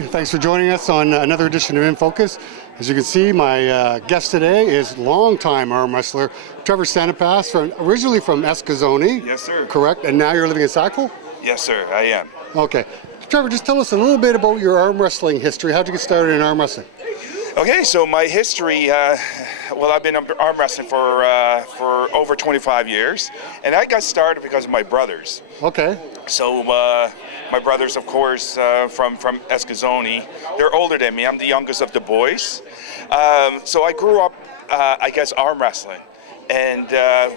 everybody. Thanks for joining us on another edition of In Focus. As you can see, my guest today is longtime arm wrestler Trevor Sanipas, originally from Escazone. Yes, sir. Correct? And now you're living in Sackville? Yes, sir, I am. Okay. Trevor, just tell us a little bit about your arm wrestling history. How'd you get started in arm wrestling? Okay, so my history, well, I've been arm wrestling for over 25 years, and I got started because of my brothers. Okay. So my brothers, of course, from Escazone, they're older than me. I'm the youngest of the boys. So I grew up, I guess, arm wrestling and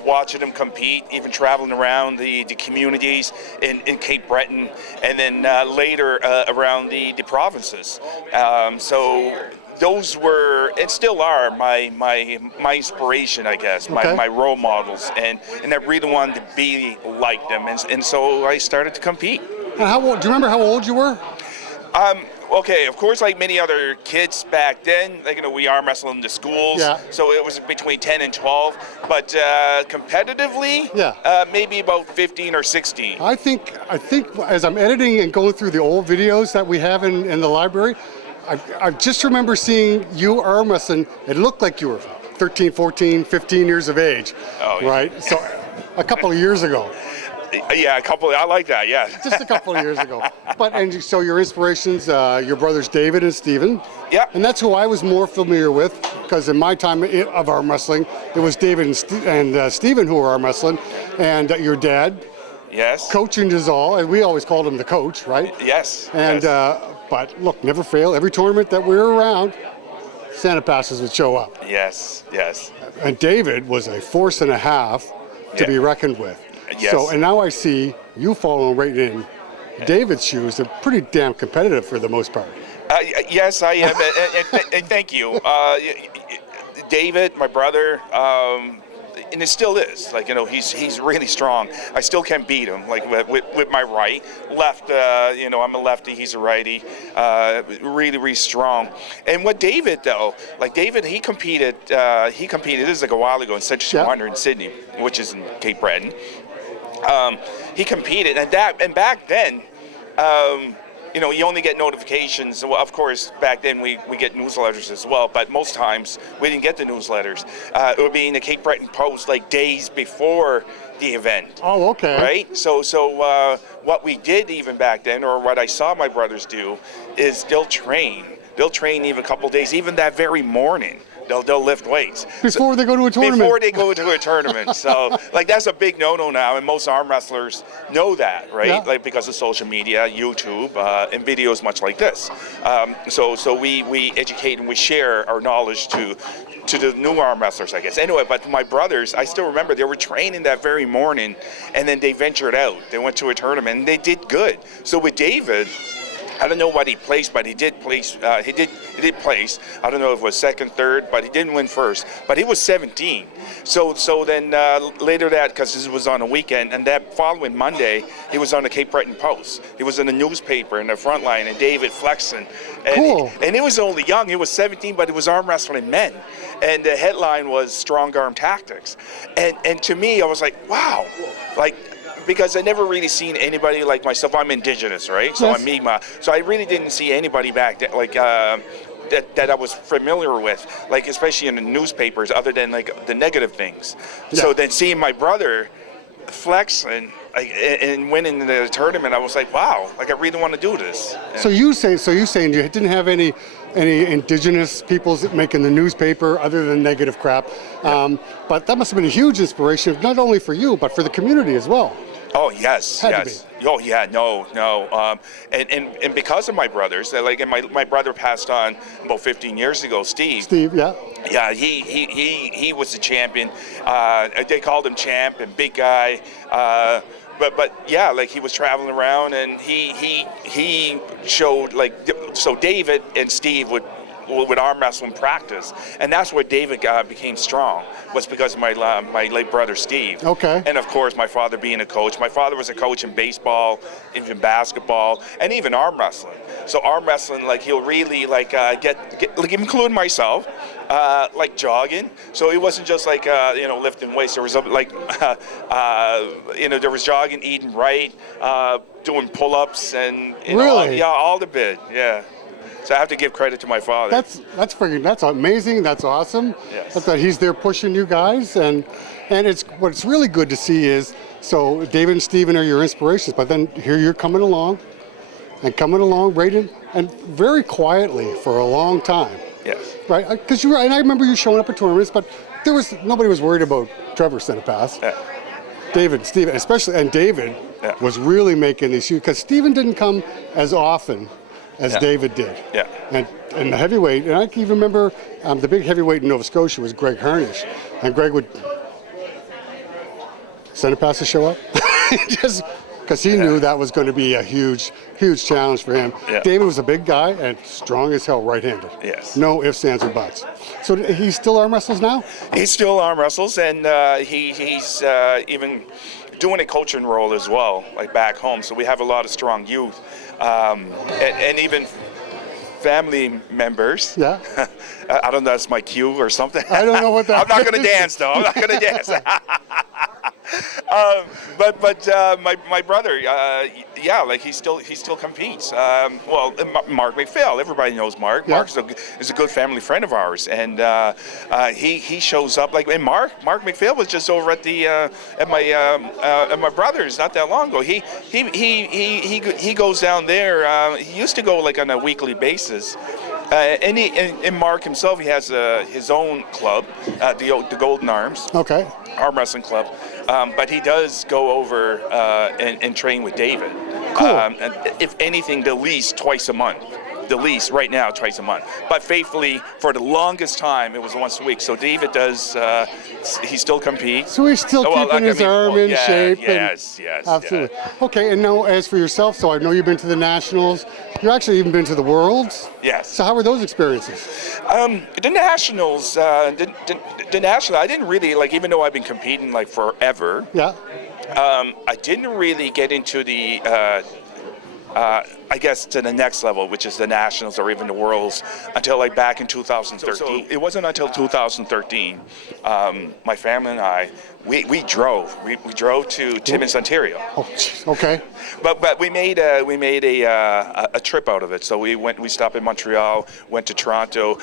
watching them compete, even traveling around the communities in Cape Breton, and then later around the provinces. So those were, and still are, my inspiration, I guess, okay. my role models, and I really wanted to be like them, and so I started to compete. And how old, do you remember how old you were? Okay, of course, like many other kids back then, like, we arm wrestled in the schools, yeah. So it was between 10 and 12, but competitively, yeah. Maybe about 15 or 16. I think as I'm editing and going through the old videos that we have in the library, I just remember seeing you arm wrestling. It looked like you were 13, 14, 15 years of age, right? Yeah. So a couple of years ago. Yeah, I like that, yeah. Just a couple of years ago. And so your inspirations, your brothers David and Stephen. Yeah. And that's who I was more familiar with, because in my time of arm wrestling, it was David and Stephen who were arm wrestling, and your dad. Yes. Coaching is all, and we always called him the coach, right? Yes. And yes. But look, never fail. Every tournament that we were around, Sanipasses would show up. Yes, yes. And David was a force and a half to be reckoned with. Yes. So, and now I see you following right in David's shoes. They're pretty damn competitive for the most part. Yes, I am, and thank you. David, my brother, and it still is. Like, he's really strong. I still can't beat him, like with my right. Left, I'm a lefty, he's a righty. Really, really strong. And what David, though, like David, he competed, this is like a while ago in Century 200 in Sydney, which is in Cape Breton. He competed, and back then, you only get notifications. Well, of course, back then we get newsletters as well, but most times we didn't get the newsletters. It would be in the Cape Breton Post like days before the event. Oh, okay. Right? So what we did even back then, or what I saw my brothers do, is they'll train. They'll train even a couple days, even that very morning. They'll lift weights. Before they go to a tournament? Before they go to a tournament. So, like, that's a big no-no now, and most arm wrestlers know that, right? Yeah. Like, because of social media, YouTube, and videos much like this. So we educate and we share our knowledge to the new arm wrestlers, I guess. Anyway, but my brothers, I still remember they were training that very morning, and then they ventured out. They went to a tournament, and they did good. So with David, I don't know what he placed, but he did place. He did place. I don't know if it was second, third, but he didn't win first. But he was 17. So then later that, because this was on a weekend, and that following Monday, he was on the Cape Breton Post. He was in the newspaper in the front line, and David flexing. And, cool. And he was only young. He was 17, but it was arm wrestling men. And the headline was Strong Arm Tactics. And to me, I was like, wow, like. Because I never really seen anybody like myself. I'm Indigenous, right? So yes. I'm Mi'kmaq. So I really didn't see anybody back then, like that I was familiar with, like especially in the newspapers, other than like the negative things. Yeah. So then seeing my brother flex and winning the tournament, I was like, wow, like I really want to do this. So you're saying you didn't have any Indigenous peoples making the newspaper other than negative crap, but that must have been a huge inspiration, not only for you but for the community as well. Oh yes, Had yes. to be. Oh yeah, no. And because of my brothers, like, and my brother passed on about 15 years ago, Steve. Steve, yeah. Yeah, he was the champion. They called him champ and big guy. But yeah, like he was traveling around, and he showed, like, so David and Steve would arm wrestle in practice, and that's where David became strong, was because of my late brother Steve. Okay. And of course my father being a coach. My father was a coach in baseball, even basketball, and even arm wrestling. So arm wrestling, like, he'll really like get like, including myself, like jogging. So it wasn't just like lifting weights. There was like there was jogging, eating right, doing pull-ups, and really? all the bit. Yeah. So I have to give credit to my father. That's amazing. That's awesome. Yes. That's that he's there pushing you guys, and it's what's really good to see is so David and Steven are your inspirations, but then here you're coming along right in, and very quietly for a long time. Yes. Right, because and I remember you showing up at tournaments, but nobody was worried about Trevor Sanipas. Yeah. David, Steven, especially, and David was really making these huge, because Steven didn't come as often as David did. Yeah. And the heavyweight, and I can even remember the big heavyweight in Nova Scotia was Greg Harnish, and Greg would Sanipas to show up, just because he knew that was going to be a huge challenge for him. Yeah. David was a big guy and strong as hell right-handed. Yes. No ifs, ands, or buts. So he still arm wrestles now? He still arm wrestles, and he's even doing a coaching role as well, like back home. So we have a lot of strong youth, and even family members. Yeah. I don't know, that's my cue or something. I don't know what that I'm not going to is. dance, though. I'm not going to dance. But my brother, like he still competes. Mark McPhail, everybody knows Mark. Yeah. Mark is a good family friend of ours, and he shows up like. And Mark McPhail was just over at my brother's not that long ago. He goes down there. He used to go like on a weekly basis. And Mark himself, he has his own club, the Golden Arms. Okay. Arm wrestling club, but he does go over and train with David. Cool. And if anything, the least twice a month. The least right now twice a month. But faithfully, for the longest time, it was once a week. So David does. He still competes. So he's still keeping his arm in shape. Yes. Absolutely. Okay, and now as for yourself, so I know you've been to the Nationals. You've actually even been to the Worlds. Yes. So how were those experiences? The Nationals, the National, I didn't really, like, even though I've been competing, like, forever, Yeah. I didn't really get into the, I guess, to the next level, which is the Nationals or even the Worlds, until, like, back in 2013. So it wasn't until 2013, my family and I, we drove. We drove to Timmins, Ontario. Oh, geez. Okay. But we made a trip out of it. So we stopped in Montreal, went to Toronto.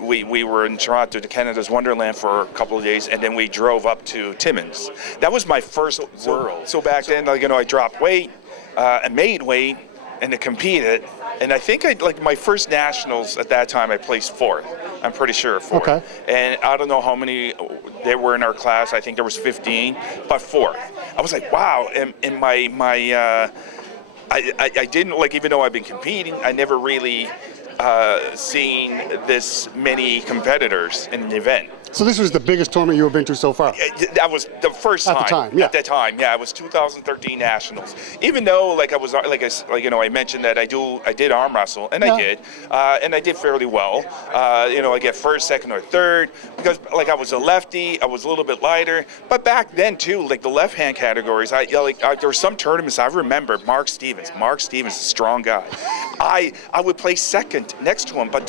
We were in Toronto to Canada's Wonderland for a couple of days, and then we drove up to Timmins. That was my first world. So back then, like, I dropped weight, I made weight, and I competed. And I think my first Nationals at that time, I placed fourth. I'm pretty sure fourth. Okay. And I don't know how many there were in our class. I think there was 15, but fourth. I was like, wow. And I didn't, like, even though I've been competing, I never really seen this many competitors in an event. So this was the biggest tournament you've been to so far? That was the first time. At the time, yeah. At that time, yeah. It was 2013 Nationals. Even though, like, I mentioned that I did arm wrestle, and I did, and I did fairly well. I get first, second, or third because, like, I was a lefty. I was a little bit lighter. But back then too, like the left-hand categories, there were some tournaments I remember. Mark Stevens, a strong guy. I would play second next to him, but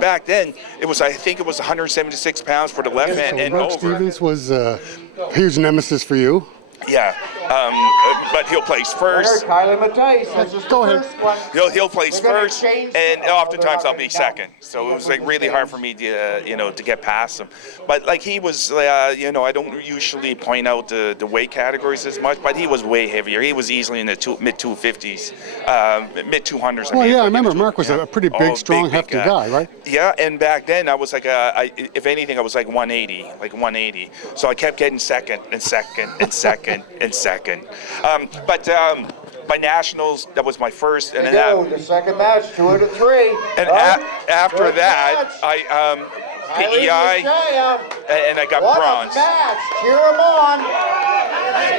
back then I think it was 176 pounds for the left hand and Mark over. Stevens was a huge nemesis for you. Yeah, but he'll place first. Go ahead. He'll place first, and oftentimes I'll be second. So it was like really hard for me to get past him. But like he was, I don't usually point out the weight categories as much, but he was way heavier. He was easily in the mid 250s, mid 200s. Well, I remember Mark was a pretty big, strong, hefty guy, right? Yeah, and back then I was like, if anything, I was like 180. So I kept getting second and second and second. And second. But by Nationals, that was my first. And then the second match, 2 out of 3. And after that, I PEI, and I got bronze. Match. Cheer them on.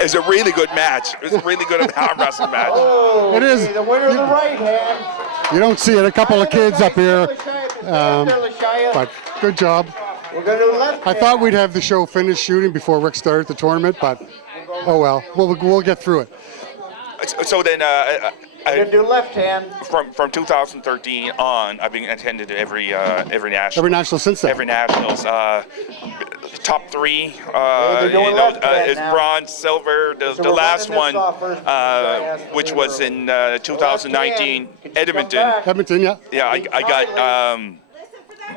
It's a really good match. It was a really good arm wrestling match. Oh, it is. The winner of the right hand. You don't see it. A couple of kids up here. But good job. We're going to left I thought we'd have the show finished shooting before Rick started the tournament, but oh well. We'll get through it. So then We're gonna do left hand. From 2013 on, I've been attended every national. Every national since then. Every nationals. Top three. they're doing left hand is now. bronze, silver. So The we're last running this one, off first because I asked which for was the- in 2019 Left hand. Can you come Edmonton. back? Edmonton, yeah. Yeah, I got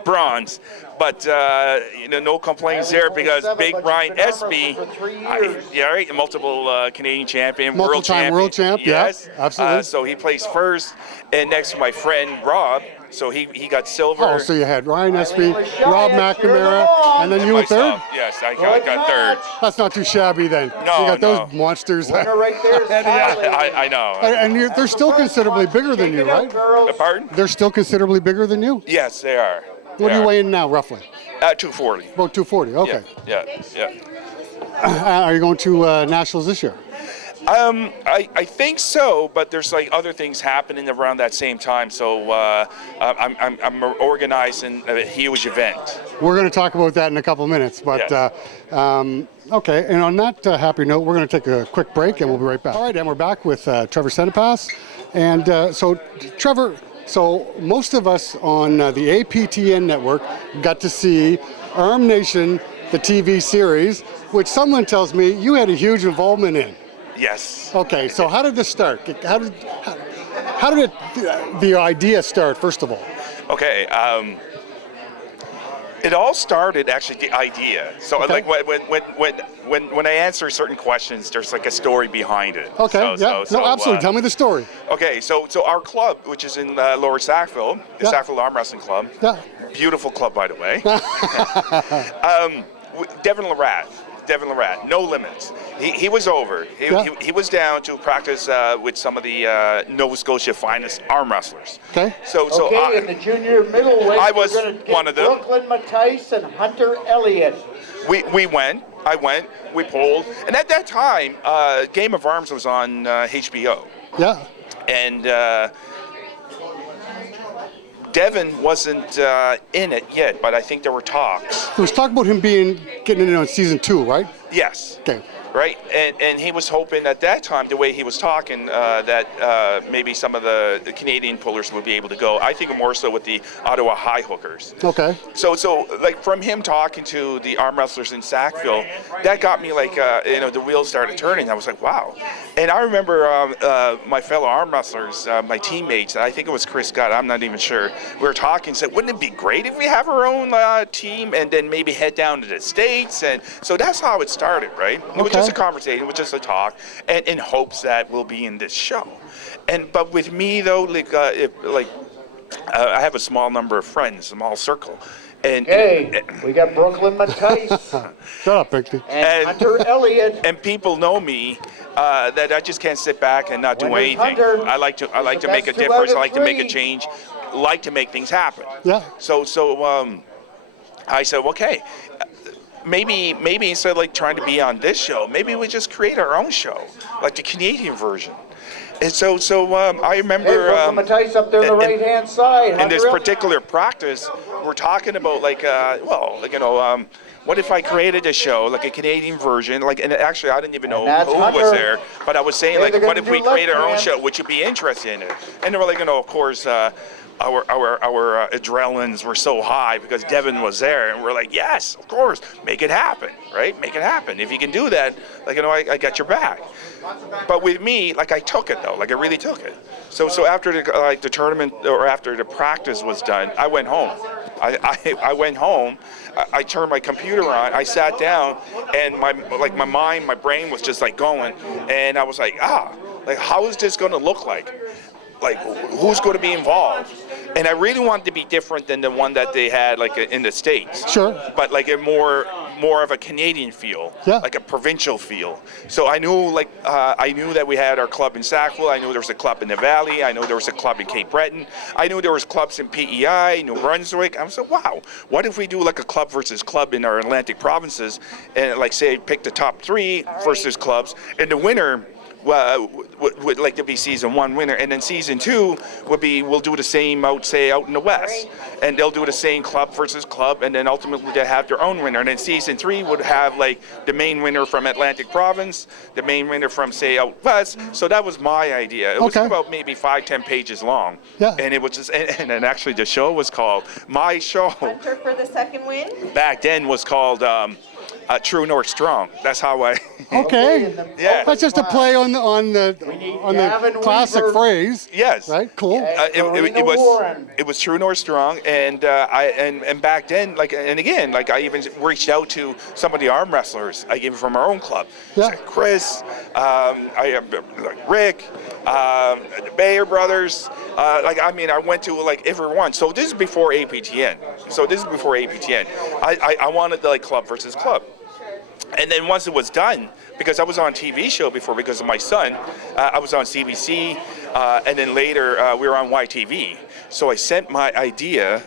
bronze, but no complaints there because Big Ryan Espy, right, multiple Canadian champion, Multiple-time world champ, yeah, yes, absolutely. so he placed first, and next to my friend Rob, so he got silver. Oh, so you had Ryan Espy, Rob Giants, cheer them McNamara, on. and then you were third? Myself, yes, I got third. That's not too shabby then. No, You got those no. monsters. Winner right there is Tyler. I know. And they're still considerably bigger than you, right? Pardon? They're still considerably bigger than you? Yes, they are. What are you weighing now, roughly? 240. About 240, okay. Yeah. Are you going to nationals this year? I think so, but there's like other things happening around that same time. So I'm organizing a huge event. We're going to talk about that in a couple minutes, but Yes. okay. And on that happy note, we're going to take a quick break, and we'll be right back. All right, and we're back with Trevor Sanipas, and so Trevor. So most of us on the APTN network got to see Arm Nation, the TV series, which someone tells me you had a huge involvement in. Yes. Okay, so how did this start? How did the idea start, first of all? Okay. It all started actually the idea. So Okay. like when I answer certain questions, there's like a story behind it. Okay, So, no, absolutely. Tell me the story. Okay, so our club, which is in Lower Sackville, the Yeah. Sackville Arm Wrestling Club, Yeah. beautiful club by the way. Devin Larat, no limits. He was over. He was down to practice with some of the Nova Scotia finest arm wrestlers. Okay. So Okay, in the junior middleweight, I was we're gonna get one of them. Brooklyn Matthijs and Hunter Elliott. I went, we pulled, and at that time, Game of Arms was on HBO, Yeah. and Devin wasn't in it yet, but I think there were talks. There was talk about him getting in on season 2, right? Yes. Okay. Right, and he was hoping at that time, the way he was talking, that maybe some of the Canadian pullers would be able to go. I think more so with the Ottawa high hookers. Okay. So like from him talking to the arm wrestlers in Sackville, that got me like the wheels started turning. I was like, wow. And I remember my fellow arm wrestlers, my teammates, I think it was Chris Scott, I'm not even sure. We were talking, said, wouldn't it be great if we have our own team and then maybe head down to the States? And so that's how it started, right? It was just a conversation, it was just a talk, and in hopes that we'll be in this show. But with me though, I have a small number of friends, a small circle. And We got Brooklyn Matthijs Shut up, Bixby. and Hunter Elliott. and people know me that I just can't sit back and not do Winner's anything. Hunter. I like to the make a best 2 difference. out I of like to make a 3. change. Like to make things happen. Yeah. So I said, okay, maybe instead of like trying to be on this show, maybe we just create our own show, like the Canadian version. And so I remember Brooklyn Matthijs up there on the right-hand side. in this Hunter Elliott. particular practice, we're talking about what if I created a show, like a Canadian version, and actually I didn't even know that's who was Hunter. there, but I was saying, Hey, they're what gonna if we do created our own left hand. show, would you be interested in it? And they were like, of course, our adrenalines were so high because Devin was there, and we're like, yes, of course, make it happen, right? Make it happen. If you can do that, I got your back. But with me, I took it though, I really took it. So after the tournament or after the practice was done, I went home. I went home. I turned my computer on. I sat down, and my mind, my brain was just going, and I was like, how is this going to look like? Who's going to be involved? And I really wanted to be different than the one that they had in the States. Sure. But a more of a Canadian feel, Yeah. like a provincial feel. So I knew that we had our club in Sackville. I knew there was a club in the Valley. I knew there was a club in Cape Breton. I knew there was clubs in PEI, New Brunswick. I was like, wow, what if we do a club versus club in our Atlantic provinces, and say pick the top 3 versus clubs, and the winner would like to be season 1 winner, and then season 2 would be we'll do the same out in the West, and they'll do the same club versus club, and then ultimately they have their own winner. And then season 3 would have like the main winner from Atlantic Province, the main winner from say out West. So that was my idea. It was about maybe 5-10 pages long, and it was just and then actually the show was called my show. Hunter for the second win. Back then was called True North Strong. That's how I. Okay. Yeah. That's just a play on the classic phrase. Yes. Right. Cool. It was True North Strong, and and back then, and again, I even reached out to some of the arm wrestlers I gave from our own club. Yeah. So Chris, Rick, the Bayer brothers. I went to everyone. So this is before APTN. I wanted the club versus club. And then once it was done, because I was on a TV show before because of my son, I was on CBC, and then later we were on YTV. So I sent my idea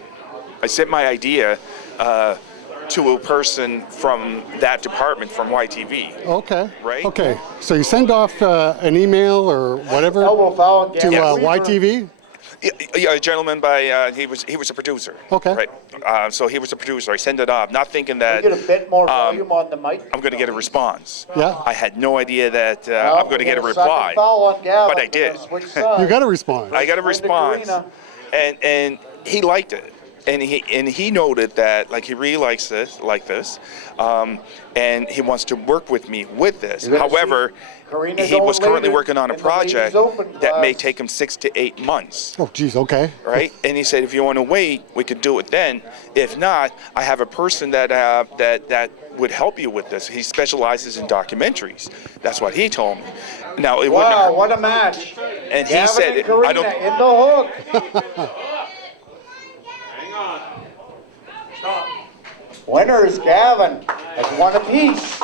to a person from that department from YTV. Okay. Right? Okay. So you send off an email or whatever to YTV? Yeah, a gentleman by he was a producer. Okay. Right. So he was a producer. I sent it off, not thinking that Get a bit more volume on the mic. I'm going to get a response. Yeah. I had no idea that I'm going to get a reply, but I did. You got a response. I got a response, and he liked it, and he noted that he really likes this, and he wants to work with me with this. However, he was currently working on a project that may take him 6 to 8 months. Oh, geez. Okay. Right, and he said, if you want to wait, we could do it then. If not, I have a person that would help you with this. He specializes in documentaries. That's what he told me. Now it wouldn't hurt. What a match! And he said, and Karina I don't. in the hook. Hang on. Stop. Winner is Gavin. That's one apiece.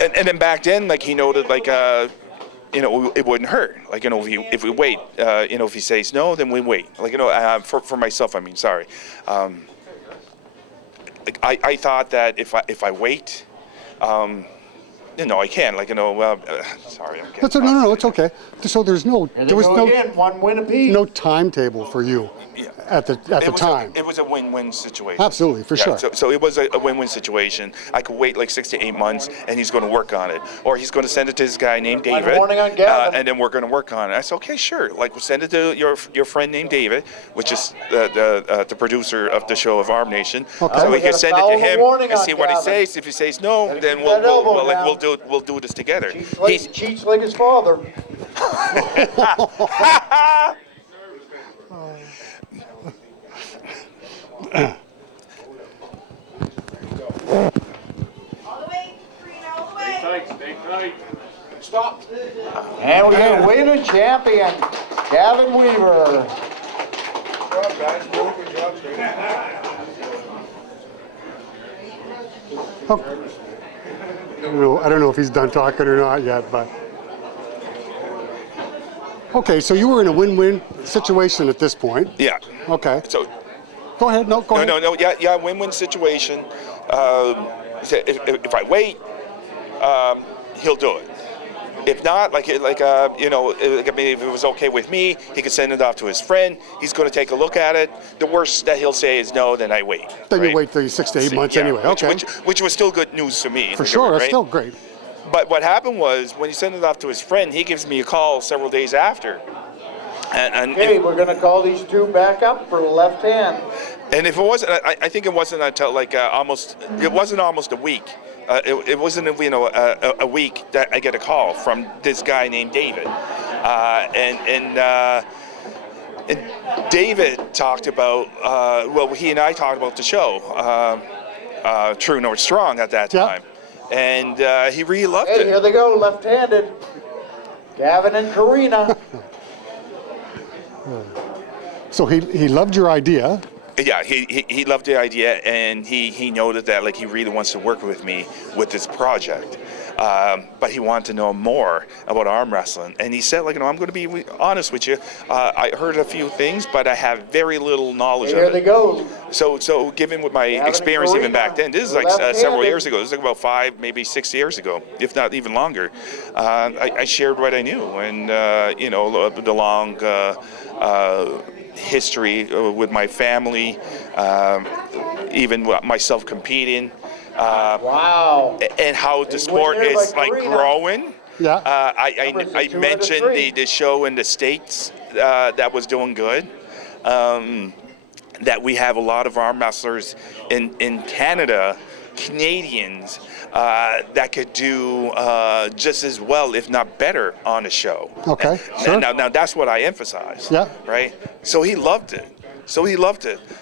And then back then, he noted, it wouldn't hurt. If we wait, if he says no, then we wait. For myself, I mean, sorry. I thought that if I wait, I can. Sorry. No, it's okay. So there was one win apiece. no timetable for you at the time. It was a win-win situation. Absolutely, for sure. So it was a win-win situation. I could wait 6 to 8 months, and he's going to work on it, or he's going to send it to this guy named David, and then we're going to work on it. I said, okay, sure. We'll send it to your friend named David, which is the producer of the show of Arm Nation. Okay. So we can send it to him and see what he Gavin. says. If he says no, then we'll do this together. Cheats like his father. All the way, Karina, all the way. Stay tight. Stop. And we got a winner champion, Gavin Weaver. I don't know if he's done talking or not yet, but. Okay, so you were in a win-win situation at this point. Yeah. Okay. So. Go ahead. No, go ahead. No. Yeah. Win-win situation. If I wait, he'll do it. If not, if it was okay with me, he could send it off to his friend. He's going to take a look at it. The worst that he'll say is no, then I wait. Then right? you wait 6 to 8 months anyway. Okay. Which was still good news to me. For sure, right? that's still great. But what happened was when he sent it off to his friend, he gives me a call several days after. Okay, we're going to call these two back up for the left hand. And if it wasn't, I think it wasn't until almost a week. It wasn't a week that I get a call from this guy named David, and David talked about he and I talked about the show, True North Strong at that time, and he really loved it. Here they go, left-handed. Gavin and Karina. So he loved your idea. Yeah, he loved the idea, and he noted that he really wants to work with me with this project. but he wanted to know more about arm wrestling. And he said, like, I'm going to be honest with you. I heard a few things, but I have very little knowledge Here of they it. go. So given with my experience even back then, this is like several years ago. This is like about 5, maybe 6 years ago, if not even longer. I shared what I knew, and the long history with my family, even myself competing. Wow. And how the They sport win there is by like Karina. growing. Yeah. I Numbers are 2 out of mentioned 3. the show in the States that was doing good. That we have a lot of arm wrestlers in Canada, Canadians, that could do just as well, if not better, on the show. Okay, sure. Now that's what I emphasize. Yeah. Right. So he loved it.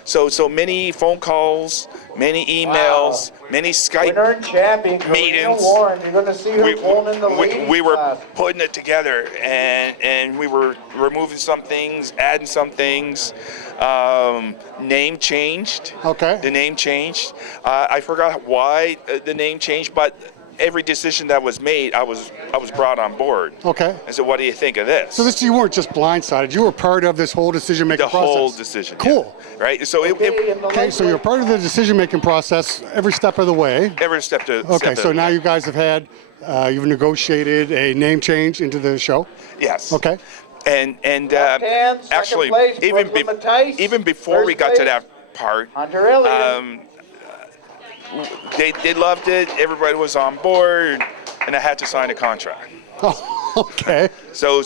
So many phone calls, many emails, many Skype Winner and champion, Karina meetings. Warren. You're going to see her pulling in the lead. we were class. putting it together, and we were removing some things, adding some things. Name changed. Okay. The name changed. I forgot why the name changed, but every decision that was made, I was brought on board. Okay. I said, "What do you think of this?" So you weren't just blindsided. You were part of this whole decision-making the process. whole decision. Cool. Yeah. Right. So Okay, so you're part of the decision-making process every step of the way. every step to. Okay, step so to- now you guys have had, you've negotiated a name change into the show. Yes. Okay. And Left hand, second actually, place, even Brooklyn Matthijs. even before we First got to place, that part, Hunter Elliott. they loved it. Everybody was on board, and I had to sign a contract. Oh, okay. So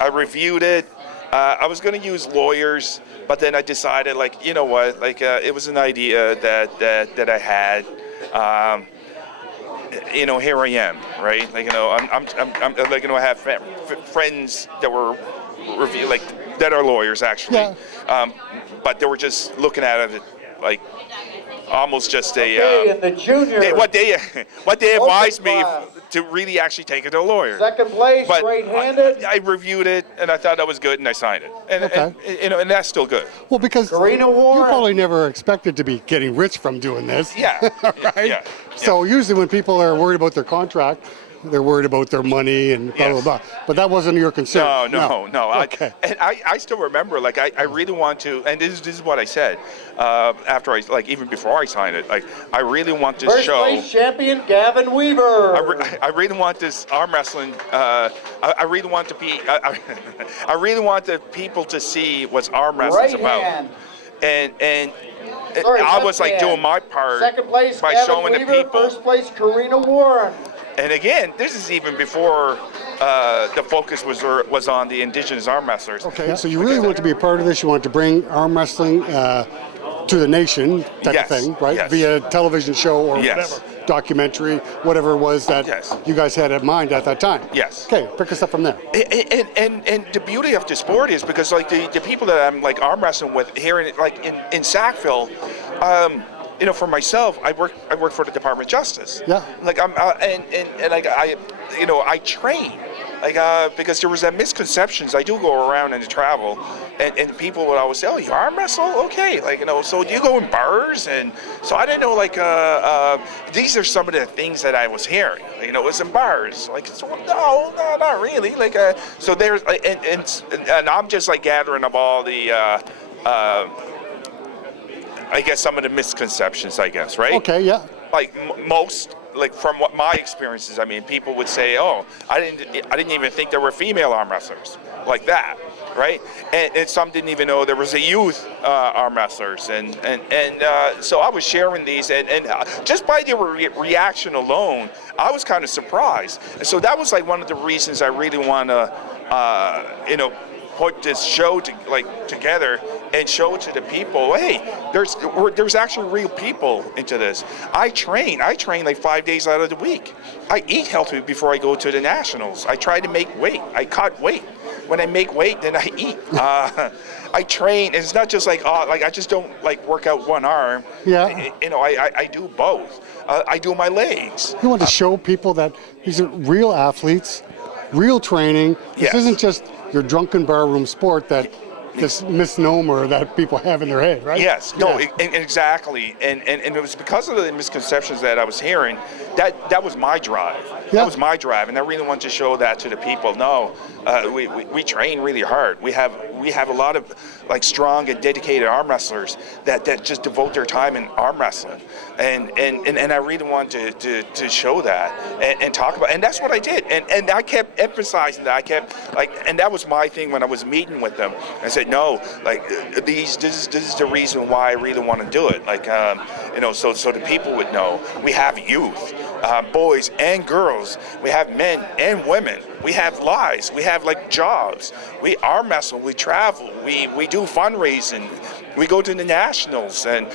I reviewed it. I was going to use lawyers, but then I decided, like, you know what, like it was an idea that I had. Here I am, right? Like, I'm like, I have friends that were that are lawyers actually, Yeah. but they were just looking at it like almost just Okay, in the junior. what they advised me class. to really actually take it to a lawyer. Second place, But right-handed. I reviewed it and I thought that was good and I signed it, and that's still good. Well, because Karina you Warren. probably never expected to be getting rich from doing this. Yeah, Right? yeah. So usually when people are worried about their contract, they're worried about their money and blah, Yes. blah, blah. But that wasn't your concern. No. Okay. I still remember, like, I really want to, and this is what I said after even before I signed it, like, I really want this First show. place champion, Gavin Weaver. I really want this arm wrestling. I really want to be. I really want the people to see what arm wrestling's Right about. hand. And Sorry, I left was like hand. doing my part Second place, by Gavin showing Weaver. the people. First place, Karina Warren. And again, this is even before the focus was on the indigenous arm wrestlers. Okay, so you really want to be a part of this. You want to bring arm wrestling to the nation type Yes, of thing, right? yes. Via television show or Yes. whatever, documentary, whatever it was that Yes. you guys had in mind at that time. Yes. Okay, pick us up from there. And the beauty of the sport is because like the people that I'm like arm wrestling with here in Sackville, for myself, I work for the Department of Justice. Yeah. Like I'm and like I train. Because there was that misconceptions. I do go around and travel, and people would always say, "Oh, you arm wrestle? Okay." So do you go in bars? And so I didn't know, these are some of the things that I was hearing. It's in bars. No, not really. So there's, and I'm just like gathering up all the, I guess some of the misconceptions, I guess, right? Okay, yeah. Like most. Like from what my experiences, I mean, people would say, "Oh, I didn't even think there were female arm wrestlers like that," right? And some didn't even know there was a youth arm wrestlers, and so I was sharing these, and just by the reaction alone, I was kind of surprised. And so that was like one of the reasons I really want to, put this show together and show to the people, hey, there's actually real people into this. I train like 5 days out of the week. I eat healthy before I go to the nationals. I try to make weight. I cut weight. When I make weight, then I eat. I train, and it's not just I just don't work out one arm. Yeah. I do both. I do my legs. You want to show people that these are real athletes, real training. This Yes. isn't just your drunken barroom sport that this misnomer that people have in their head, right? Yes, no, Yeah. exactly, and it was because of the misconceptions that I was hearing that was my drive. Yeah. That was my drive, and I really wanted to show that to the people. No, we train really hard. We have a lot of like strong and dedicated arm wrestlers that just devote their time in arm wrestling, and I really wanted to show that and talk about, and that's what I did, and I kept emphasizing that. I kept and that was my thing when I was meeting with them. I said, no, this is the reason why I really want to do it. So the people would know. We have youth, boys and girls. We have men and women. We have lives. We have jobs. We arm wrestle. We travel. We do fundraising. We go to the nationals, and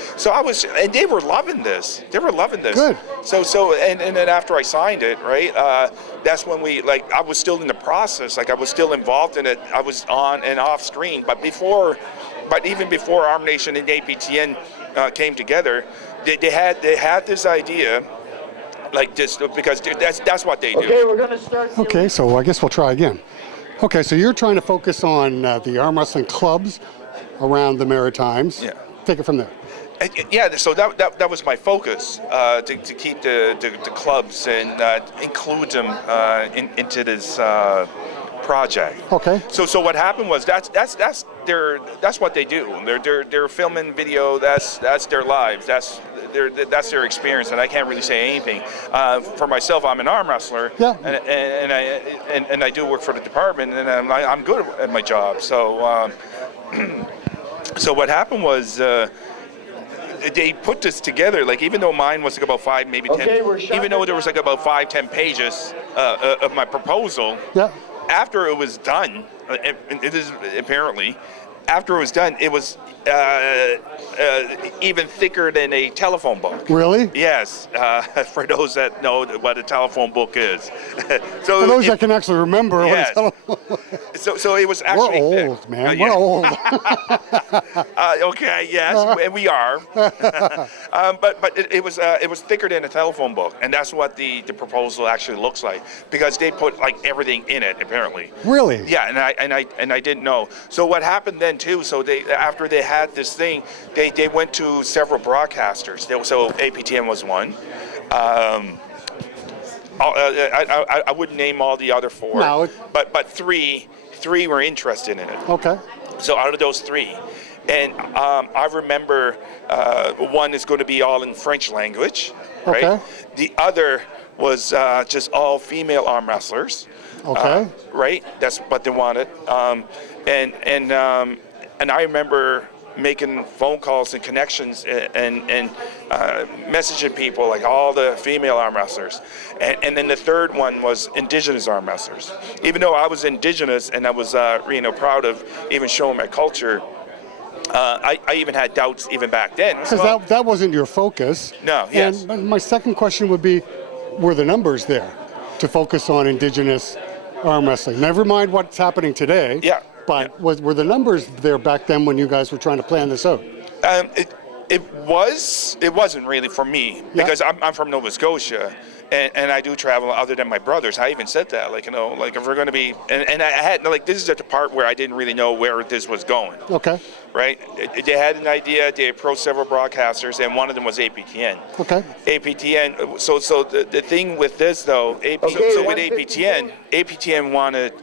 they were loving this. They were loving this. Good. And then after I signed it, right? That's when I was still in the process. I was still involved in it. I was on and off screen, but even before Arm Nation and APTN came together, they had this idea. Because that's what they do. Okay, we're going to start. Okay, so I guess we'll try again. Okay, so you're trying to focus on the arm wrestling clubs around the Maritimes. Yeah. Take it from there. Yeah, so that was my focus, to keep the clubs and include them into this project. Okay. So what happened was that's what they do. They're filming video. That's their lives. That's their experience, and I can't really say anything. For myself, I'm an arm wrestler, Yeah. and I do work for the department, and I'm good at my job. So so what happened was. They put this together, even though mine was about 5, maybe 10, even though there was about 5-10 pages of my proposal. Yeah. After it was done, it is apparently, after it was done, it was even thicker than a telephone book. Really? Yes, for those that know what a telephone book is. So For those that can actually remember. Yes. So it was actually We're old, thick. man. Yeah. We're old. Okay, yes, and we are. But it was thicker than a telephone book, and that's what the proposal actually looks like, because they put everything in it apparently. Really? Yeah, and I didn't know. So what happened then too? So after they had this thing, they went to several broadcasters. So APTN was one. I wouldn't name all the other 4, No. but three were interested in it. Okay. So out of those 3, and I remember one is going to be all in French language, right? Okay. The other was just all female arm wrestlers. Okay. Right, that's what they wanted. And I remember making phone calls and connections and messaging people, all the female arm wrestlers. And then the third one was indigenous arm wrestlers. Even though I was indigenous and I was proud of even showing my culture, I even had doubts even back then. Because that wasn't your focus. No, yes. And my second question would be, were the numbers there to focus on indigenous arm wrestling? Never mind what's happening today. Yeah. But were the numbers there back then when you guys were trying to plan this out? It wasn't really for me, because I'm from Nova Scotia, and I do travel other than my brothers. I even said that, if we're going to be, and I had, this is at the part where I didn't really know where this was going. Okay. Right? They had an idea, they approached several broadcasters, and one of them was APTN. Okay. APTN, so the thing with this though, with APTN wanted,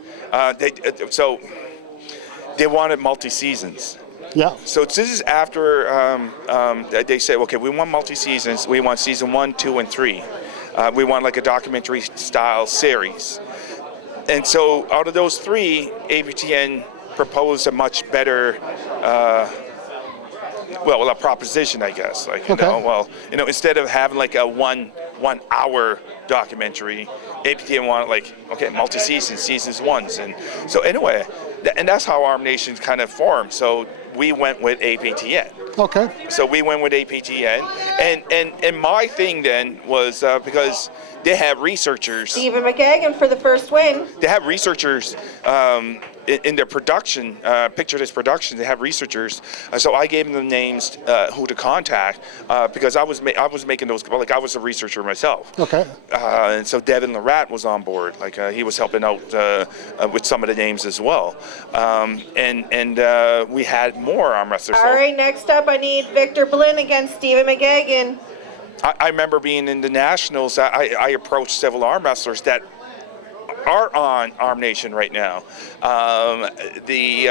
they wanted multi-seasons. Yeah. So this is after they said, okay, we want multi-seasons. We want season 1, 2, and 3. We want a documentary style series. And so out of those 3, APTN proposed a much better, a proposition, I guess. Instead of having a one hour documentary, APTN wanted multi-season, seasons 1s. And so anyway, and that's how Arm Nation kind of formed. So we went with APTN. Okay. So we went with APTN, and my thing then was because they have researchers. Stephen McGagan for the first win. They have researchers in their production, picture disc production, they have researchers. So I gave them names who to contact because I was making those. Like I was a researcher myself. Okay. And so Devin Larat was on board. Like he was helping out with some of the names as well. And we had more arm wrestlers. All right, next up, I need Victor Blinn against Stephen McGagan. I remember being in the Nationals. I approached several arm wrestlers that are on Arm Nation right now. The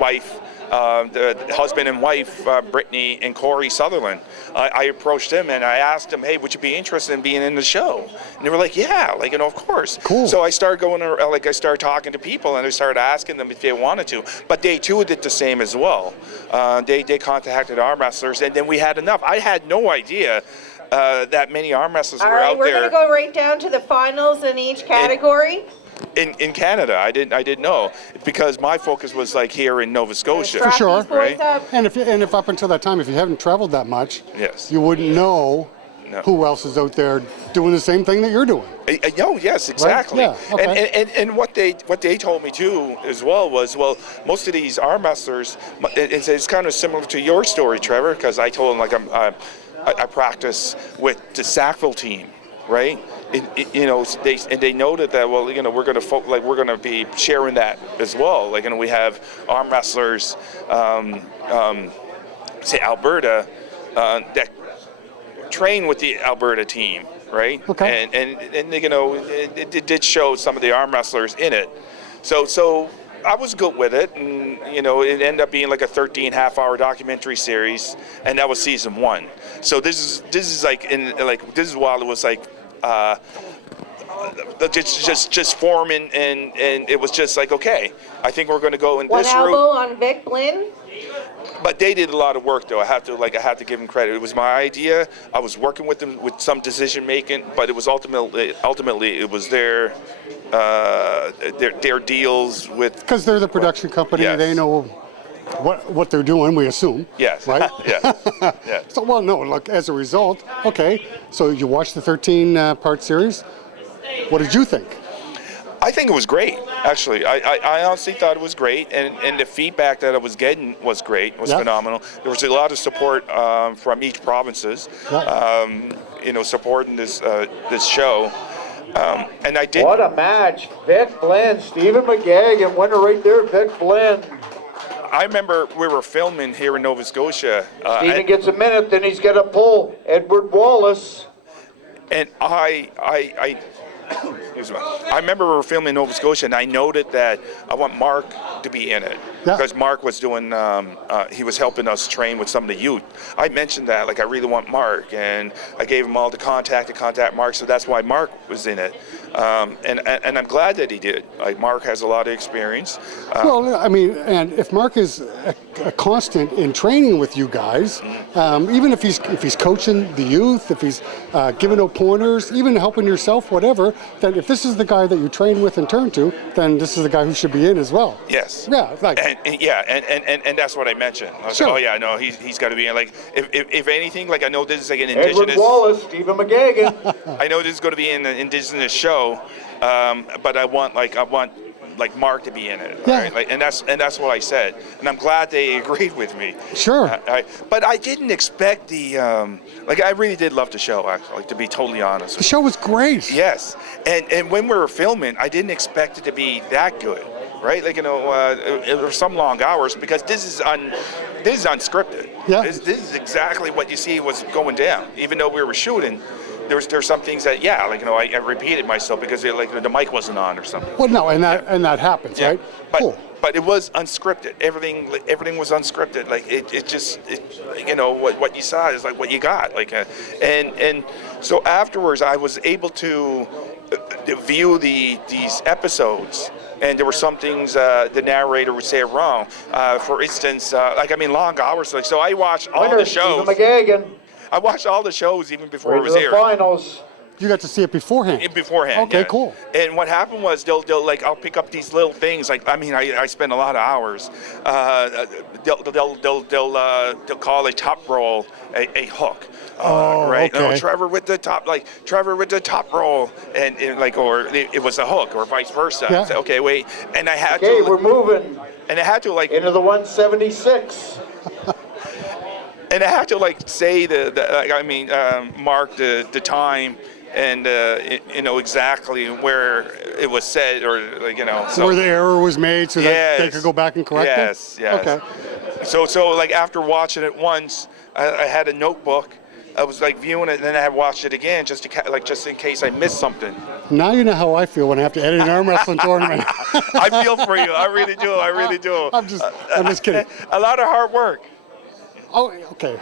wife, the husband and wife, Brittany and Corey Sutherland. I approached them and I asked them, hey, would you be interested in being in the show? And they were like, yeah, like, you know, of course. Cool. So I started going, like, I started talking to people and I started asking them if they wanted to. But they too did the same as well. They contacted arm wrestlers, and then we had enough. I had no idea that many arm wrestlers were out there. All right, we're going to go right down to the finals in each category. In Canada, I didn't know, because my focus was like here in Nova Scotia. For sure. Strap these boys up. And if up until that time, if you haven't traveled that much, Yes. you wouldn't know who else is out there doing the same thing that you're doing. Oh yes, exactly. Right? Yeah, okay. And what they told me too as well was, well, most of these arm wrestlers, it's kind of similar to your story, Trevor, because I told them like I practice with the Sackville team, right? You know, they noted that, well, you know, we're going to be sharing that as well. Like, you know, we have arm wrestlers, say Alberta, that train with the Alberta team, right? Okay. And you know, it did show some of the arm wrestlers in it. So I was good with it, and you know, it ended up being like a 13 half-hour documentary series, and that was season 1. So this is like this is while it was like just forming, and it was just like, okay, I think we're going to go in One this elbow route. on Vic Blinn. But they did a lot of work, though. I have to give them credit. It was my idea. I was working with them with some decision making, but it was ultimately it was their deals with. Because they're the production company, Yes. they know what they're doing, we assume. Yes. Right? Yeah. So, well, no, look, as a result, okay, so you watched the 13-part series. What did you think? I think it was great, actually. I honestly thought it was great, and the feedback that I was getting was great, was phenomenal. There was a lot of support from each provinces, you know, supporting this show. And I did. What a match. Vic Blinn, Stephen McGagan, winner right there, Vic Blinn. I remember we were filming here in Nova Scotia. Stephen gets a minute, then he's got to pull Edward Wallace. And I remember we were filming in Nova Scotia, and I noted that I want Mark to be in it because Mark was doing. He was helping us train with some of the youth. I mentioned that, like, I really want Mark, and I gave him all the contact to contact Mark, so that's why Mark was in it. And I'm glad that he did. Like, Mark has a lot of experience. Well, I mean, and if Mark is a constant in training with you guys, even if he's coaching the youth, if he's giving out pointers, even helping yourself, whatever, then if this is the guy that you train with and turn to, then this is the guy who should be in as well. Yes. Yeah. Like. And that's what I mentioned. I was Sure. like, oh yeah, no, he's got to be in. Like, if anything, like, I know this is like an indigenous. Edward Wallace, Stephen McGagan. I know this is going to be an indigenous show, but I want like Mark to be in it, right? Like, and that's what I said, and I'm glad they agreed with me. Sure. But I didn't expect the I really did love the show, actually, like, to be totally honest. The show was great. Yes, and when we were filming, I didn't expect it to be that good, right? Like, you know, it was some long hours because this is unscripted. Yeah. This is exactly what you see was going down, even though we were shooting. There's some things that, yeah, like, you know, I repeated myself because the mic wasn't on or something. Well, no, and that happens, right? But, cool. But it was unscripted. Everything was unscripted. Like, it just you know, what you saw is like what you got. Like, and so afterwards, I was able to view these episodes. And there were some things the narrator would say wrong. For instance, long hours. Like, so I watched all Winner, the shows. Stephen McGagan. I watched all the shows even before it Right was to the aired. finals. You got to see it beforehand. Beforehand. Okay, yeah. cool. And what happened was I'll pick up these little things. Like, I mean, I spend a lot of hours. They'll call a top roll a hook. Right? right? okay. Trevor with the top roll, and like, or it was a hook, or vice versa. Yeah. So, okay, wait, and I had Okay, to, we're moving and I had to like, into the 176. and I had to like say mark the time. And exactly where it was said, or so Where the error was made, so that they Yes. could go back and correct Yes, it? yes. Okay. So like after watching it once, I had a notebook. I was like viewing it, and then I had watched it again just in case I missed something. Now you know how I feel when I have to edit an arm wrestling tournament. I feel for you. I really do. I really do. I'm just kidding. A lot of hard work. Oh, okay.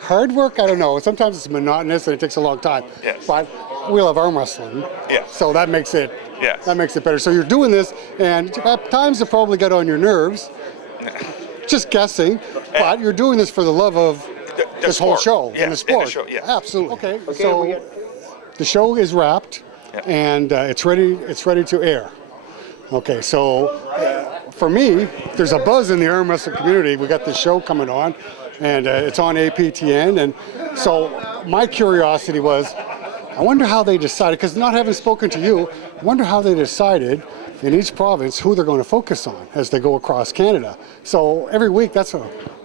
Hard work, I don't know. Sometimes it's monotonous and it takes a long time. Yes. But we love arm wrestling. Yes. So that makes it Yes. that makes it better. So you're doing this, and at times it probably got on your nerves. Just guessing, but you're doing this for the love of The this whole sport. show Yes, and the sport. and the show, yes. Absolutely. Okay. Okay, So we got- the show is wrapped, Yeah. and it's ready. It's ready to air. Okay. So for me, there's a buzz in the arm wrestling community. We got this show coming on, and it's on APTN. And so my curiosity was, I wonder how they decided, because not having spoken to you, I wonder how they decided in each province who they're going to focus on as they go across Canada. So every week, that's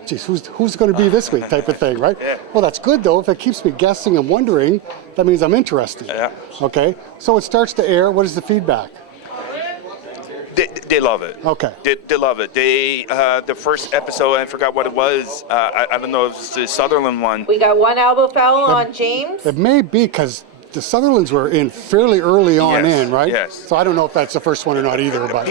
geez, who's going to be this week type of thing, right? Yeah. Well, that's good though. If it keeps me guessing and wondering, that means I'm interested. Yeah. Okay. So it starts to air. What is the feedback? They love it. Okay. They love it. They the first episode, I forgot what it was. I don't know if it's the Sutherland one. We got one elbow foul on James. It may be because the Sutherlands were in fairly early on Yes, in, right? yes. So I don't know if that's the first one or not either, but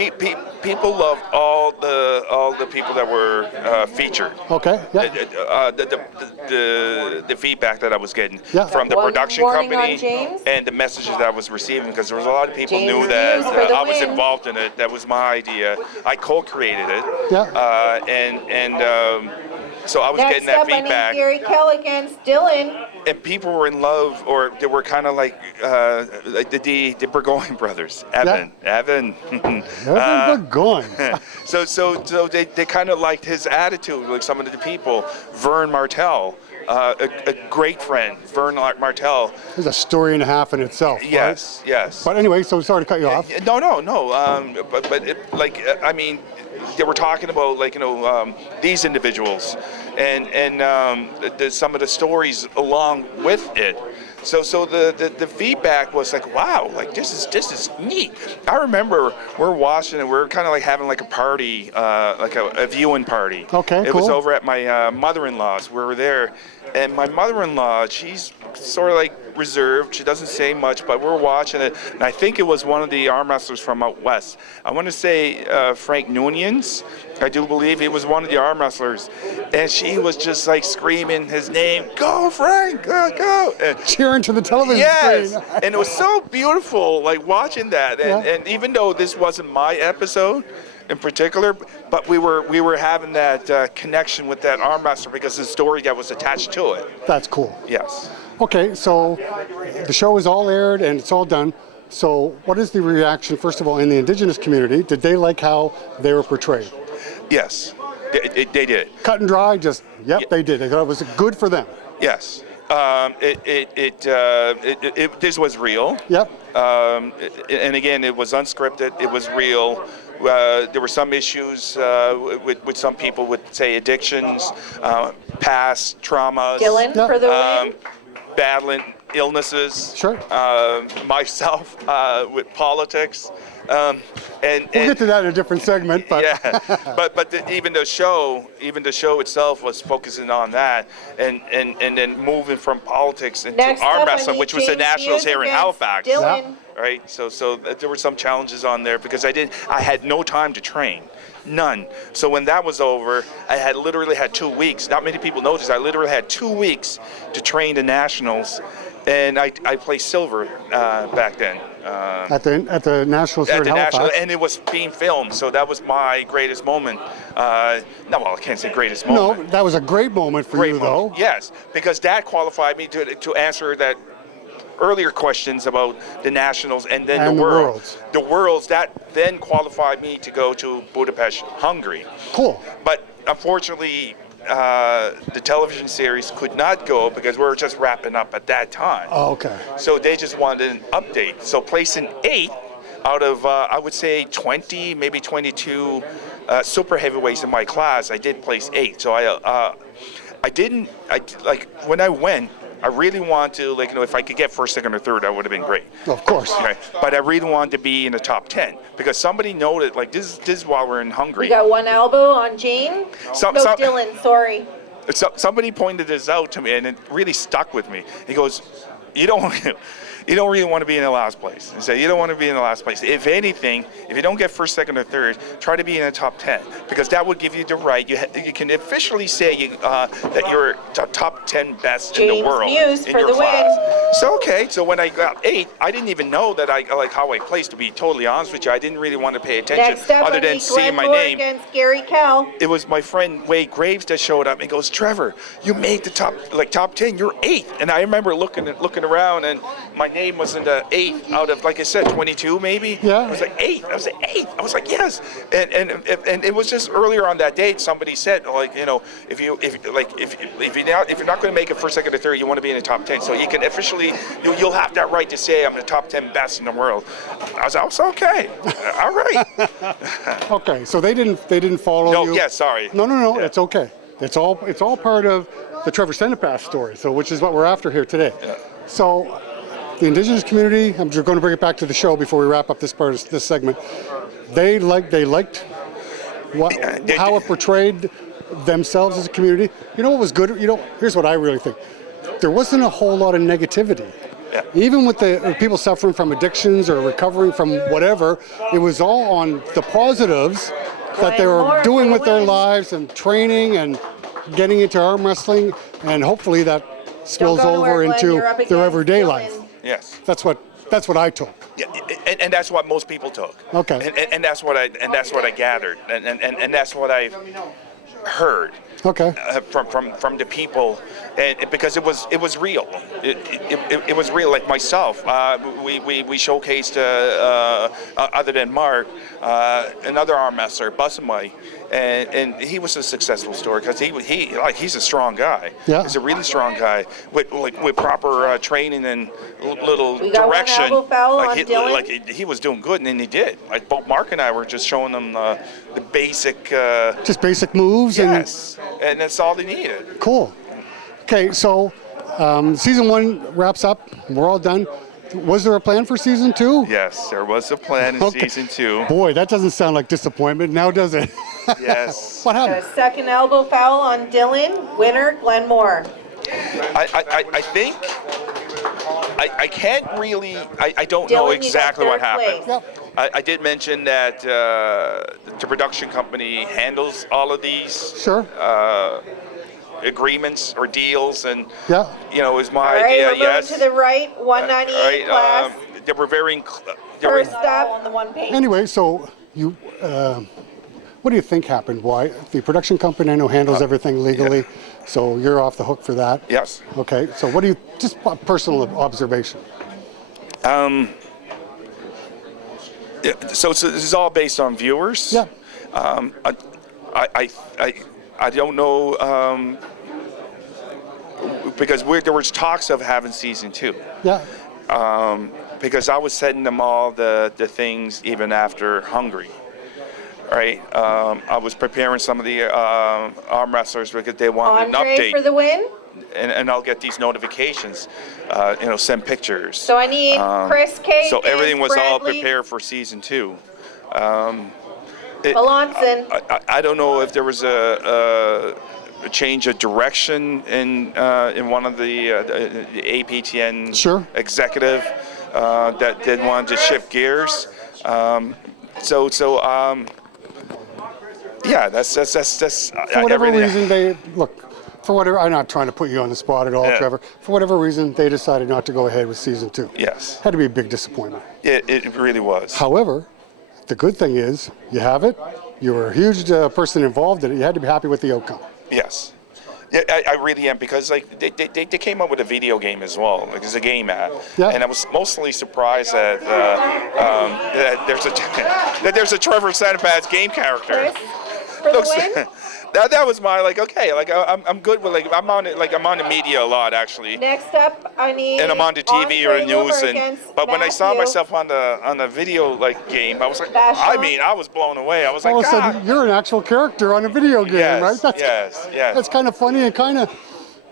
People love all the people that were featured. okay. Yeah. The feedback that I was getting Yeah. from the One production warning on company James. and the messages that I was receiving, because there was a lot of people James knew that Hughes for the I was win. involved in it. That was my idea. I co-created it. Yeah. So I was Next getting that up, I need feedback. Gary Kell against Dylan. And people were in love, or they were kind of like the Burgoyne brothers, Evan. We're going. So they kind of liked his attitude, like some of the people. Vern Martel, a great friend, Vern Martel. There's a story and a half in itself. right? Yes, yes. But anyway, so sorry to cut you off. No. But I mean, they were talking about these individuals and some of the stories along with it. So the feedback was like, wow, like this is neat. I remember we're watching and we're kind of like having like a party, like a viewing party. Okay, It was cool. over at my mother-in-law's. We were there, and my mother-in-law, she's sort of like reserved. She doesn't say much, but we're watching it, and I think it was one of the arm wrestlers from out west. I want to say Frank Nunians. I do believe he was one of the arm wrestlers, and she was just like screaming his name, "Go Frank, go!" And Cheering to the television yes, screen. and it was so beautiful, like watching that. And, Yeah. and even though this wasn't my episode in particular, but we were having that connection with that arm wrestler because the story that was attached to it. That's cool. Yes. Okay, so the show is all aired and it's all done. So what is the reaction, first of all, in the Indigenous community? Did they like how they were portrayed? Yes, they did. Cut and dry, just, yep, Yeah. they did. They thought it was good for them. Yes. This was real. Yep. And again, it was unscripted. It was real. There were some issues with some people with, say, addictions, past traumas. Dylan Yeah. for the win. Battling illnesses. Sure. Myself with politics. And We'll get to that in a different segment, but yeah, but even the show itself was focusing on that, and then moving from politics into Next arm up, I wrestling, need which was the James Nationals Hughes here in against Halifax. Dylan. Right, so there were some challenges on there because I had no time to train, none. So when that was over, I literally had 2 weeks. Not many people know this. I literally had 2 weeks to train the Nationals, and I played silver back then. at the Nationals here At in the Halifax. National, and it was being filmed, so that was my greatest moment. I can't say greatest No, moment. that was a great moment for Great you, moment. though. Yes, because that qualified me to answer that earlier questions about the Nationals and then And the the World. Worlds. The Worlds, that then qualified me to go to Budapest, Hungary. Cool. But unfortunately, the television series could not go because we were just wrapping up at that time. Oh, okay. So they just wanted an update. So placing 8th out of, I would say 20, maybe 22 super heavyweights in my class, I did place 8th. So when I went, I really want to, if I could get first, second, or third, that would have been great. Of course. Okay. But I really wanted to be in the top 10 because somebody noted, this is while we're in Hungary. We got one elbow on Jane. Dylan, sorry. Somebody pointed this out to me, and it really stuck with me. He goes, you don't really want to be in the last place. He said, you don't want to be in the last place. If anything, if you don't get first, second, or third, try to be in the top 10 because that would give you the right. You can officially say that you're the top 10 best in the world Muse in for your the class. win. So so when I got 8th, I didn't even know that how I placed. To be totally honest with you, I didn't really want to pay attention Next up, other than seeing my name. Against Gary Kell. It was my friend Wade Graves that showed up and goes, Trevor, you made the top 10. You're 8th. And I remember looking around, and my name was in the 8th out of, like I said, 22 maybe. Yeah. I was like 8th. I was like 8th. I was like yes. And it was just earlier on that date somebody said if you're not going to make it first, second, or third, you want to be in the top 10. So you can officially you'll have that right to say I'm the top 10 best in the world. I was okay. All right. Okay, so they didn't follow you. No, yeah, sorry. No, Yeah. it's okay. It's all part of the Trevor Sanipas story. So which is what we're after here today. Yeah. So the Indigenous community, I'm just going to bring it back to the show before we wrap up this part of this segment. They liked how it portrayed themselves as a community. You know what was good? Here's what I really think. There wasn't a whole lot of negativity. Yeah. Even with the people suffering from addictions or recovering from whatever, it was all on the positives that they were doing with their lives and training and getting into arm wrestling, and hopefully that spills over into their everyday life. Yes. That's what I took. Yeah, and that's what most people took. Okay. And that's what I gathered, and that's what I heard. Okay. From the people, and because it was real. It was real. Like myself, we showcased other than Mark, another arm wrestler, Busamai, and he was a successful story because he's a strong guy. Yeah. He's a really strong guy with proper training and little We got direction. one elbow foul on Dylan. He was doing good, and he did. Like both Mark and I were just showing them the basic. Just basic moves. Yes. And that's all they needed. Cool. Okay, so season 1 wraps up. We're all done. Was there a plan for season 2? Yes, there was a plan in season 2. Boy, that doesn't sound like disappointment now, does it? Yes. What happened? A second elbow foul on Dylan. Winner, Glenn Moore. I think I can't really. I don't Dylan, know you got exactly what third happened. place. Yep. I did mention that the production company handles all of these Sure. agreements or deals, and Yeah. it was my All right, idea. we're moving Yes. to the right, 198 class. They were very. First up on the one page. Anyway, so you, what do you think happened? Why the production company I know handles everything legally, so you're off the hook for that. Yes. Okay, so what do you just personal observation? So this is all based on viewers. Yeah. I don't know because there was talks of having season 2. Yeah. Because I was sending them all the things even after Hungary. Right. I was preparing some of the arm wrestlers because they wanted Andre an update. for the win. And I'll get these notifications, send pictures. So I need Chris K. So everything was all Bradley prepared for season 2. Melanson. I don't know if there was a change of direction in one of the APTN Sure. executive that did want to shift gears. Yeah, that's For whatever everything. reason, they look. For whatever, I'm not trying to put you on the spot at all, Yeah. Trevor. For whatever reason, they decided not to go ahead with season 2. Yes, Had to be a big disappointment. it really was. However, the good thing is you have it. You were a huge person involved in it. You had to be happy with the outcome. Yes. Yeah, I really am because they came up with a video game as well, like it's a game app, Yeah. and I was mostly surprised that there's a Trevor Sanipas game character. Chris. for the win. that was my okay. I'm good with I'm on the media a lot actually. Next up, I need. And I'm on the TV or the news, but when I saw Matthew. myself on the video game, I was like, Vashon. I was blown away. I was All like, of a God. sudden, you're an actual character on a video game, Yes, right? yes. That's kind of funny and kind of,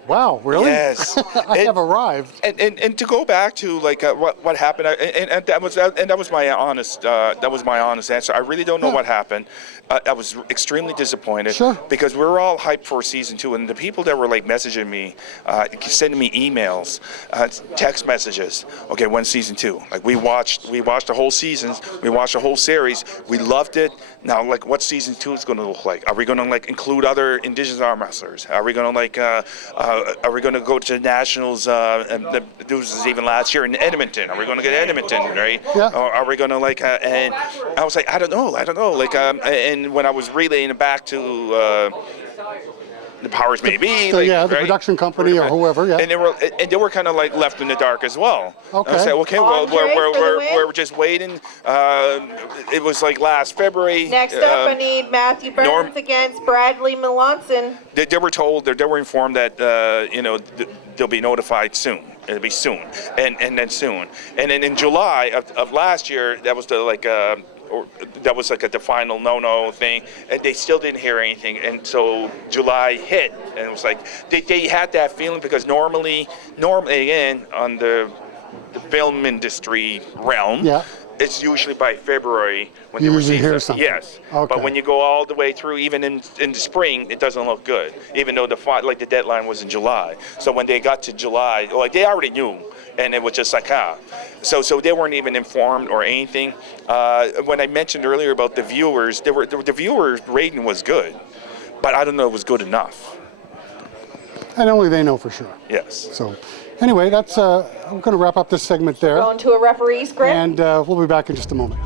wow, really? Yes. I have arrived. And to go back to what happened, and that was my honest answer. I really don't know what happened. I was extremely disappointed because we were all hyped for season 2, and the people that were messaging me, sending me emails, text messages. Okay, when's season 2? We watched the whole seasons, we watched the whole series, we loved it. Now, what season 2 is going to look like? Are we going to include other Indigenous arm wrestlers? Are we going to are we going to go to the Nationals? And this was even last year in Edmonton. Are we going to get Edmonton, right? Yeah. Or are we going to and I was like, I don't know. And when I was relaying it back to the powers may be, the production company or whoever, and they were kind of left in the dark as well. Okay. I said, okay, well, Andre we're just waiting. It was last February. Next up, I need Matthew Burns against Bradley Melanson. They were told, they were informed that they'll be notified soon. It'll be soon, and then soon. And then in July of last year, that was the final no thing, and they still didn't hear anything. And so July hit, and it was they had that feeling because normally again on the film industry realm, it's usually by February when you they usually receive hear it. something. Yes, okay. But when you go all the way through, even in the spring, it doesn't look good. Even though the deadline was in July. So when they got to July, they already knew, and it was just So they weren't even informed or anything. When I mentioned earlier about the viewers, the viewer rating was good, but I don't know if it was good enough. And only they know for sure. Yes. So, anyway, that's I'm going to wrap up this segment there. Going to a referee's grip. And we'll be back in just a moment.